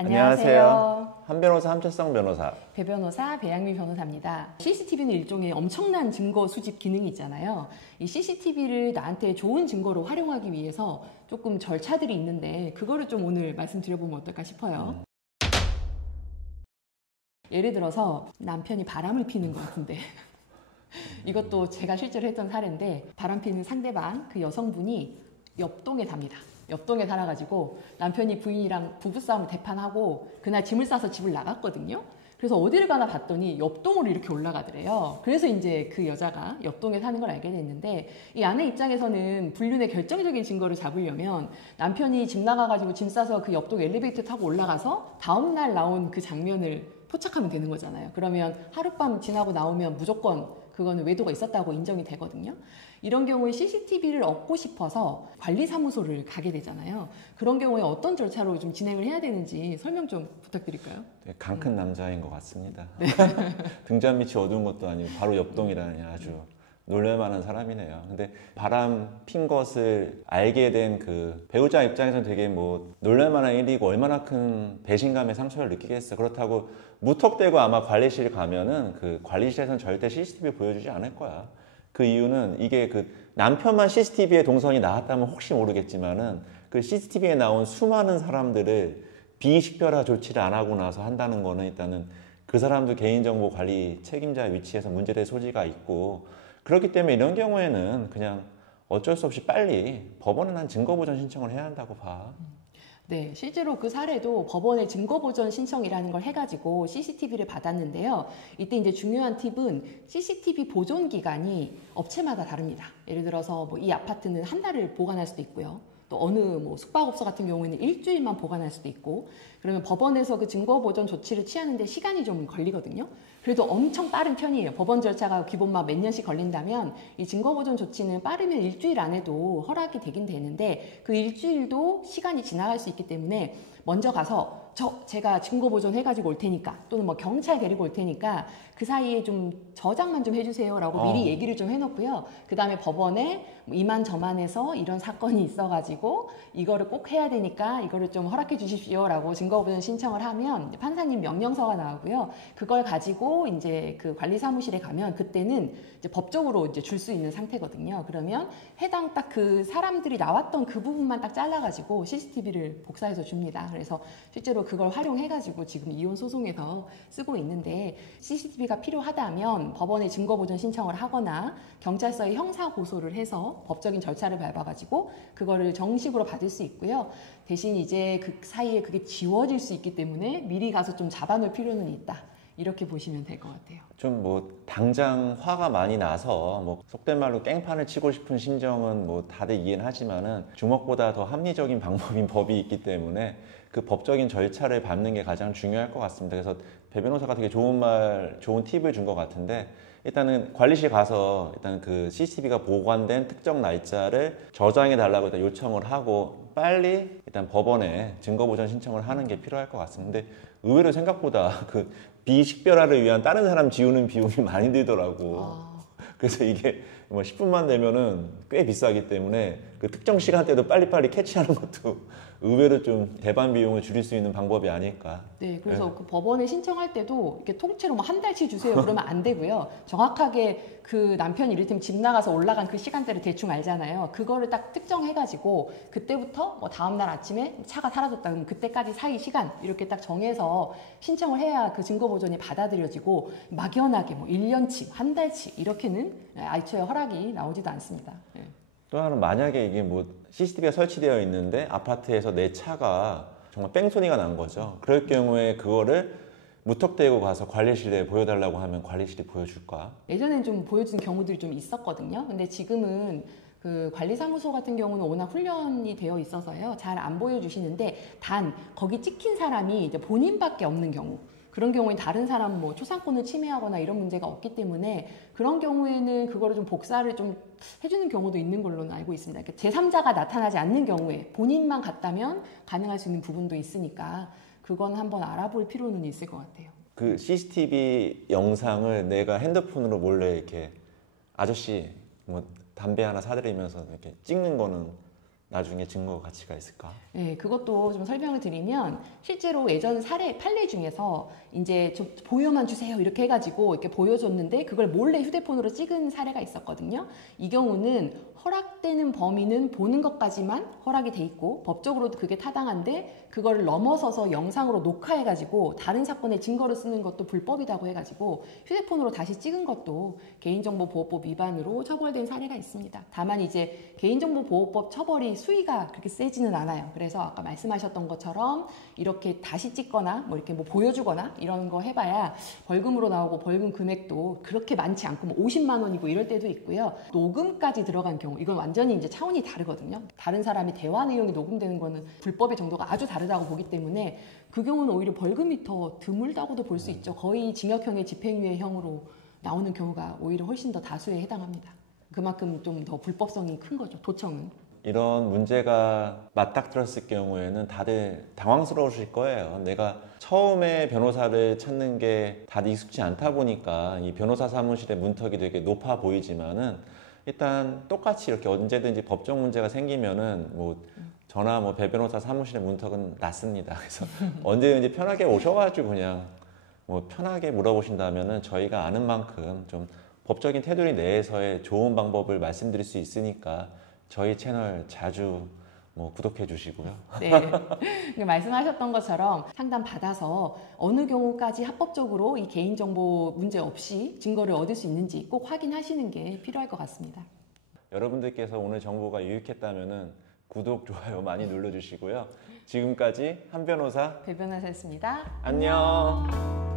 안녕하세요. 한 변호사 함철성 변호사. 배 변호사 배양미 변호사입니다. CCTV는 일종의 엄청난 증거 수집 기능이 있잖아요. 이 CCTV를 나한테 좋은 증거로 활용하기 위해서 조금 절차들이 있는데 그거를 좀 오늘 말씀드려보면 어떨까 싶어요. 예를 들어서 남편이 바람을 피는 것 같은데 이것도 제가 실제로 했던 사례인데, 바람 피는 상대방 그 여성분이 옆동에 삽니다. 옆동에 살아가지고 남편이 부인이랑 부부싸움을 대판하고 그날 짐을 싸서 집을 나갔거든요. 그래서 어디를 가나 봤더니 옆동으로 이렇게 올라가더래요. 그래서 이제 그 여자가 옆동에 사는 걸 알게 됐는데, 이 아내 입장에서는 불륜의 결정적인 증거를 잡으려면 남편이 집 나가가지고 짐 싸서 그 옆동 엘리베이터 타고 올라가서 다음날 나온 그 장면을 포착하면 되는 거잖아요. 그러면 하룻밤 지나고 나오면 무조건 그거는 외도가 있었다고 인정이 되거든요. 이런 경우에 CCTV를 얻고 싶어서 관리사무소를 가게 되잖아요. 그런 경우에 어떤 절차로 좀 진행을 해야 되는지 설명 좀 부탁드릴까요? 네, 강 큰 남자인 것 같습니다. 네. 등잔 밑이 어두운 것도 아니고 바로 옆동이라니 아주 놀랄만한 사람이네요. 근데 바람 핀 것을 알게 된 그 배우자 입장에서는 되게 뭐 놀랄만한 일이고 얼마나 큰 배신감의 상처를 느끼겠어. 그렇다고 무턱대고 아마 관리실 가면은 그 관리실에서는 절대 CCTV 보여주지 않을 거야. 그 이유는 이게 그 남편만 CCTV에 동선이 나왔다면 혹시 모르겠지만은 그 CCTV에 나온 수많은 사람들을 비식별화 조치를 안 하고 나서 한다는 거는 일단은 그 사람도 개인정보 관리 책임자 위치에서 문제될 소지가 있고, 그렇기 때문에 이런 경우에는 그냥 어쩔 수 없이 빨리 법원에 난 증거보전 신청을 해야 한다고 봐. 네, 실제로 그 사례도 법원에 증거보전 신청이라는 걸 해가지고 CCTV를 받았는데요. 이때 이제 중요한 팁은 CCTV 보존 기간이 업체마다 다릅니다. 예를 들어서 뭐 이 아파트는 한 달을 보관할 수도 있고요. 또 어느 뭐 숙박업소 같은 경우에는 일주일만 보관할 수도 있고, 그러면 법원에서 그 증거보전 조치를 취하는데 시간이 좀 걸리거든요. 그래도 엄청 빠른 편이에요. 법원 절차가 기본 막 몇 년씩 걸린다면 이 증거보전 조치는 빠르면 일주일 안에도 허락이 되긴 되는데, 그 일주일도 시간이 지나갈 수 있기 때문에 먼저 가서 제가 증거보전 해가지고 올 테니까, 또는 뭐 경찰 데리고 올 테니까 그 사이에 좀 저장만 좀 해주세요 라고 미리 얘기를 좀 해놓고요. 그 다음에 법원에 이만저만해서 이런 사건이 있어가지고 이거를 꼭 해야 되니까 이거를 좀 허락해 주십시오 라고 증거보전 신청을 하면 판사님 명령서가 나오고요. 그걸 가지고 이제 그 관리사무실에 가면 그때는 이제 법적으로 이제 줄 수 있는 상태거든요. 그러면 해당 딱 그 사람들이 나왔던 그 부분만 딱 잘라가지고 CCTV를 복사해서 줍니다. 그래서 실제로 그걸 활용해가지고 지금 이혼 소송에서 쓰고 있는데, CCTV가 필요하다면 법원에 증거보전 신청을 하거나 경찰서에 형사 고소를 해서 법적인 절차를 밟아가지고 그거를 정식으로 받을 수 있고요. 대신 이제 그 사이에 그게 지워질 수 있기 때문에 미리 가서 좀 잡아놓을 필요는 있다. 이렇게 보시면 될 것 같아요. 좀 뭐 당장 화가 많이 나서 뭐 속된 말로 깽판을 치고 싶은 심정은 뭐 다들 이해는 하지만은 주먹보다 더 합리적인 방법인 법이 있기 때문에 그 법적인 절차를 밟는 게 가장 중요할 것 같습니다. 그래서 배 변호사가 되게 좋은 팁을 준 것 같은데, 일단은 관리실 가서 일단 그 CCTV가 보관된 특정 날짜를 저장해 달라고 일단 요청을 하고 빨리 일단 법원에 증거보전 신청을 하는 게 필요할 것 같습니다. 근데 의외로 생각보다 그 비식별화를 위한 다른 사람 지우는 비용이 많이 들더라고. 그래서 이게 뭐 10분만 되면은 꽤 비싸기 때문에 그 특정 시간대도 빨리빨리 캐치하는 것도 의외로 좀 대반 비용을 줄일 수 있는 방법이 아닐까. 네, 그래서 그 법원에 신청할 때도 이렇게 통째로 뭐 한 달치 주세요 그러면 안 되고요. 정확하게 그 남편이 이를테면 집 나가서 올라간 그 시간대를 대충 알잖아요. 그거를 딱 특정해가지고 그때부터 뭐 다음날 아침에 차가 사라졌다 그러면 그때까지 사이 시간 이렇게 딱 정해서 신청을 해야 그 증거보전이 받아들여지고, 막연하게 뭐 1년치, 한 달치 이렇게는 애초에 허락이 나오지도 않습니다. 네. 또 하나는 만약에 이게 뭐 CCTV가 설치되어 있는데 아파트에서 내 차가 정말 뺑소니가 난 거죠. 그럴 경우에 그거를 무턱대고 가서 관리실에 보여달라고 하면 관리실이 보여줄까? 예전엔 좀 보여준 경우들이 좀 있었거든요. 근데 지금은 그 관리사무소 같은 경우는 워낙 훈련이 되어 있어서요. 잘 안 보여주시는데, 단 거기 찍힌 사람이 이제 본인밖에 없는 경우, 그런 경우에 다른 사람 뭐 초상권을 침해하거나 이런 문제가 없기 때문에 그런 경우에는 그거를 좀 복사를 좀 해주는 경우도 있는 걸로는 알고 있습니다. 그러니까 제3자가 나타나지 않는 경우에 본인만 갔다면 가능할 수 있는 부분도 있으니까 그건 한번 알아볼 필요는 있을 것 같아요. 그 CCTV 영상을 내가 핸드폰으로 몰래 이렇게 아저씨 뭐 담배 하나 사드리면서 이렇게 찍는 거는 나중에 증거 가치가 있을까? 네, 그것도 좀 설명을 드리면 실제로 예전 판례 중에서 이제 좀 보여만 주세요 이렇게 해가지고 이렇게 보여줬는데 그걸 몰래 휴대폰으로 찍은 사례가 있었거든요. 이 경우는 허락되는 범위는 보는 것까지만 허락이 돼 있고 법적으로도 그게 타당한데 그걸 넘어서서 영상으로 녹화해가지고 다른 사건의 증거를 쓰는 것도 불법이라고 해가지고 휴대폰으로 다시 찍은 것도 개인정보보호법 위반으로 처벌된 사례가 있습니다. 다만 이제 개인정보보호법 처벌이 수위가 그렇게 세지는 않아요. 그래서 아까 말씀하셨던 것처럼 이렇게 다시 찍거나 뭐 이렇게 뭐 보여주거나 이런 거 해봐야 벌금으로 나오고 벌금 금액도 그렇게 많지 않고 뭐 50만 원이고 이럴 때도 있고요. 녹음까지 들어간 경우 이건 완전히 이제 차원이 다르거든요. 다른 사람이 대화 내용이 녹음되는 거는 불법의 정도가 아주 다르다고 보기 때문에 그 경우는 오히려 벌금이 더 드물다고도 볼 수 있죠. 거의 징역형의 집행유예형으로 나오는 경우가 오히려 훨씬 더 다수에 해당합니다. 그만큼 좀 더 불법성이 큰 거죠. 도청은. 이런 문제가 맞닥뜨렸을 경우에는 다들 당황스러우실 거예요. 내가 처음에 변호사를 찾는 게 다들 익숙지 않다 보니까 이 변호사 사무실의 문턱이 되게 높아 보이지만은 일단 똑같이 이렇게 언제든지 법적 문제가 생기면은 뭐 저나 뭐 배 변호사 사무실의 문턱은 낮습니다. 그래서 언제든지 편하게 오셔가지고 그냥 뭐 편하게 물어보신다면은 저희가 아는 만큼 좀 법적인 테두리 내에서의 좋은 방법을 말씀드릴 수 있으니까 저희 채널 자주 뭐 구독해 주시고요. 네. 말씀하셨던 것처럼 상담 받아서 어느 경우까지 합법적으로 이 개인정보 문제 없이 증거를 얻을 수 있는지 꼭 확인하시는 게 필요할 것 같습니다. 여러분들께서 오늘 정보가 유익했다면은 구독, 좋아요 많이 눌러주시고요. 지금까지 한 변호사, 배 변호사였습니다. 안녕.